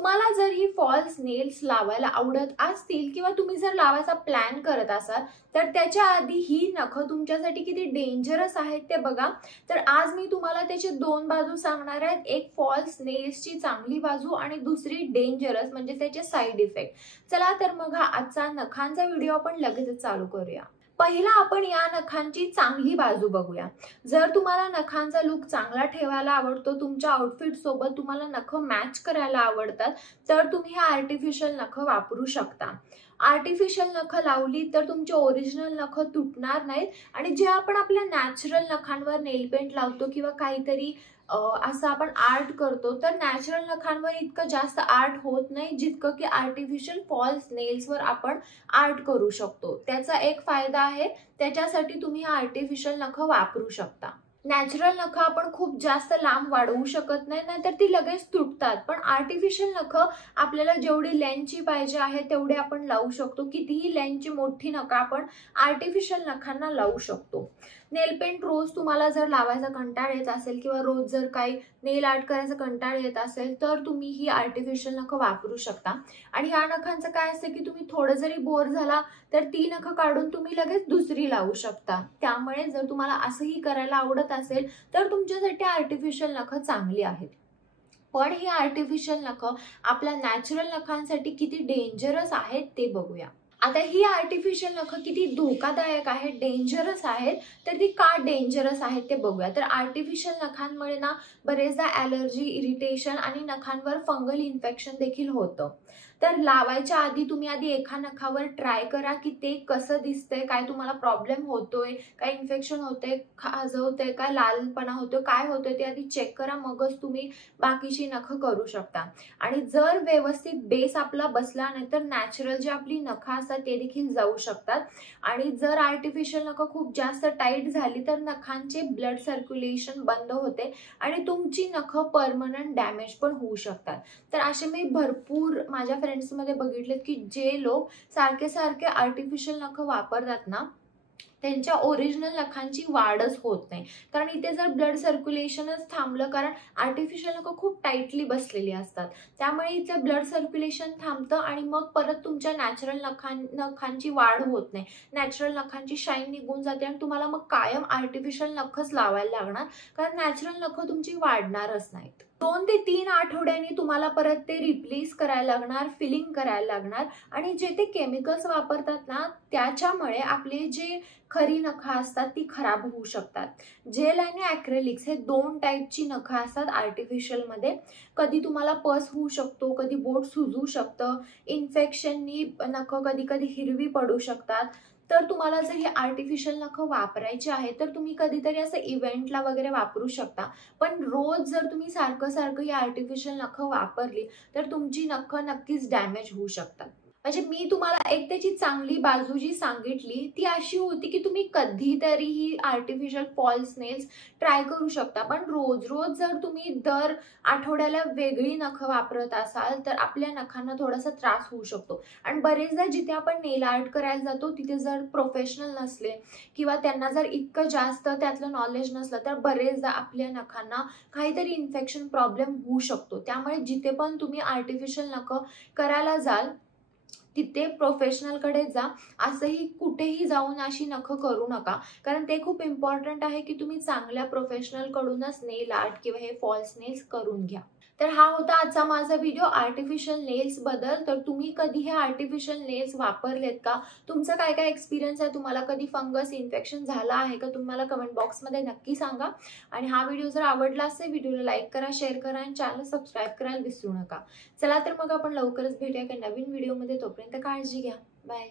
तुम्हाला जर ही false nails लावायला आवडत असतील किंवा तुम्ही जर लावायचा प्लॅन करत असाल तर त्याच्या आधी ही नखं तुमच्यासाठी किती डेंजरस आहेत ते बघा। तर आज मी तुम्हाला त्याचे दोन बाजू सांगणार आहेत, एक फॉल्स नेल्सची चांगली बाजू आणि दुसरी डेंजरस म्हणजे त्याचे साइड इफेक्ट। चला तर मग हा आजचा नखांचा व्हिडिओ आपण लगेच चालू करूया। पहिला आपण या नखांची चांगली बाजू बघूया। जर तुम्हाला नखांचा लुक चांगला ठेवायला आवडतो, तुमच्या आउटफिट सोबत तुम्हाला नख मॅच करायला आवडतात, तर तुम्ही हे आर्टिफिशियल नख वापरू शकता। आर्टिफिशियल नख लावली तर तुमचे ओरिजिनल नख तुटणार नाहीत आणि जे आपण आपल्या नॅचरल नखांवर नेल पेंट लावतो किंवा काहीतरी असं आपण आर्ट करतो, तर नॅचरल नखांवर इतकं जास्त आर्ट होत नाही जितकं की आर्टिफिशियल फॉल्स नेल्सवर आपण आर्ट करू शकतो। त्याचा एक फायदा आहे, त्याच्यासाठी तुम्ही हा आर्टिफिशियल नख वापरू शकता। नॅचरल नख आपण खूप जास्त लांब वाढवू शकत नाही, नाहीतर ती लगेच तुटतात, पण आर्टिफिशियल नख आपल्याला जेवढी लेंथची पाहिजे आहे तेवढे आपण लावू शकतो। कितीही लेंथची मोठी नख आपण आर्टिफिशियल नखांना लावू शकतो। नेल पेंट रोज तुम्हाला जर लावायचा कंटाळ येत असेल किंवा रोज जर काही नेल आर्ट करायचा कंटाळ येत असेल तर तुम्ही ही आर्टिफिशियल नख वापरू शकता। आणि ह्या नखांचं काय असतं की तुम्ही थोडं जरी बोर झाला तर ती नख काढून तुम्ही लगेच दुसरी लावू शकता। त्यामुळे जर तुम्हाला असंही करायला आवडत असेल तर तुमच्यासाठी आर्टिफिशियल नख चांगली आहेत। पण ही आर्टिफिशियल नख आपल्या नॅचरल नखांसाठी किती डेंजरस आहेत ते बघूया। आता ही आर्टिफिशियल नख किती धोकादायक आहेत, डेंजरस आहेत, तर ती का डेंजरस आहेत ते बघूया। तर आर्टिफिशियल नखांमुळे ना बरेचदा ॲलर्जी, इरिटेशन आणि नखांवर फंगल इन्फेक्शन देखील होतं। तर लावायच्या आधी तुम्ही आधी एका नखावर ट्राय करा की ते कसं दिसतंय, काय तुम्हाला प्रॉब्लेम होतोय, काय इन्फेक्शन होतंय, खाजवतंय, काय लालपणा होतोय, काय होतंय ते आधी चेक करा, मगच तुम्ही बाकीची नख करू शकता। आणि जर व्यवस्थित बेस आपला बसला नाही तर नॅचरल जी आपली नख असतात ते देखील जाऊ शकतात। आणि जर आर्टिफिशियल नख खूप जास्त टाईट झाली तर नखांचे ब्लड सर्क्युलेशन बंद होते आणि तुमची नख परमनंट डॅमेज पण होऊ शकतात। तर असे मी भरपूर माझ्या फ्रेंड्स मध्ये बघितलेत की जे लोक सारखे सारखे आर्टिफिशियल नख वापरतात ना, त्यांच्या ओरिजिनल नखांची वाढच होत नाही, कारण इथे जर ब्लड सर्क्युलेशनच थांबलं, कारण आर्टिफिशियल नख खूप टाईटली बसलेली असतात, त्यामुळे इथलं ब्लड सर्क्युलेशन थांबतं आणि मग परत तुमच्या नॅचरल नखांची वाढ होत नाही, नॅचरल नखांची शाईन निघून जाते आणि तुम्हाला मग कायम आर्टिफिशियल नखच लावायला लागणार, कारण नॅचरल नख तुमची वाढणारच नाहीत। 2 ते 3 आठवड्यांनी तुम्हाला परत ते रिप्लेस करायला लागणार, फिलिंग करायला लागणार। आणि जे ते केमिकल्स वापरतात ना त्याच्यामुळे आपले जे खरी नख असतात ती खराब होऊ शकतात। जेल आणि ॲक्रेलिक्स हे 2 टाईपची नख असतात आर्टिफिशियल मध्ये। कधी तुम्हाला पस होऊ शकतो, कधी बोट सुजू शकतं, इन्फेक्शननी नख कधी कधी हिरवी पडू शकतात। तर तुम्हाला जर हे आर्टिफिशियल नख वापरायचे आहे तर तुम्ही कधीतरी असं इव्हेंटला वगैरे वापरू शकता, पण रोज जर तुम्ही सारखं सारखं ही आर्टिफिशियल नख वापरली तर तुमची नख नक्कीच डॅमेज होऊ शकतात। म्हणजे मी तुम्हाला एक त्याची चांगली बाजू जी सांगितली ती अशी होती की तुम्ही कधीतरी ही आर्टिफिशियल फॉल्स नेल्स ट्राय करू शकता, पण रोज रोज जर तुम्ही दर आठवड्याला वेगळी नख वापरत असाल तर आपल्या नखांना थोडासा त्रास होऊ शकतो। आणि बरेचदा जिथे आपण नेल आर्ट करायला जातो तिथे जर प्रोफेशनल नसले किंवा त्यांना जर इतकं जास्त त्यातलं नॉलेज नसलं तर बरेचदा आपल्या नखांना काहीतरी इन्फेक्शन प्रॉब्लेम होऊ शकतो। त्यामुळे जिथे पण तुम्ही आर्टिफिशियल नख करायला जाल तिथे प्रोफेशनलकडे जा, असंही कुठेही जाऊन अशी नख करू नका, कारण ते खूप इम्पॉर्टंट आहे की तुम्ही चांगल्या प्रोफेशनलकडूनच नेल आर्ट किंवा हे फॉल्स नेल्स करून घ्या। तर हा होता आजचा माझा व्हिडिओ आर्टिफिशियल नेल्स बद्दल। तर तुम्ही कधी हे आर्टिफिशियल नेल्स वापरलेत का, तुमचं काय काय एक्सपिरियन्स आहे, तुम्हाला कधी फंगस इन्फेक्शन झालं आहे का, तुम्हाला कमेंट बॉक्समध्ये नक्की सांगा। आणि हा व्हिडिओ जर आवडला असेल व्हिडिओला लाईक करा, शेअर करा आणि चॅनल सबस्क्राईब करायला विसरू नका। चला तर मग आपण लवकरच भेटूया एका नवीन व्हिडिओमध्ये, तोपर्यंत काळजी घ्या, बाय।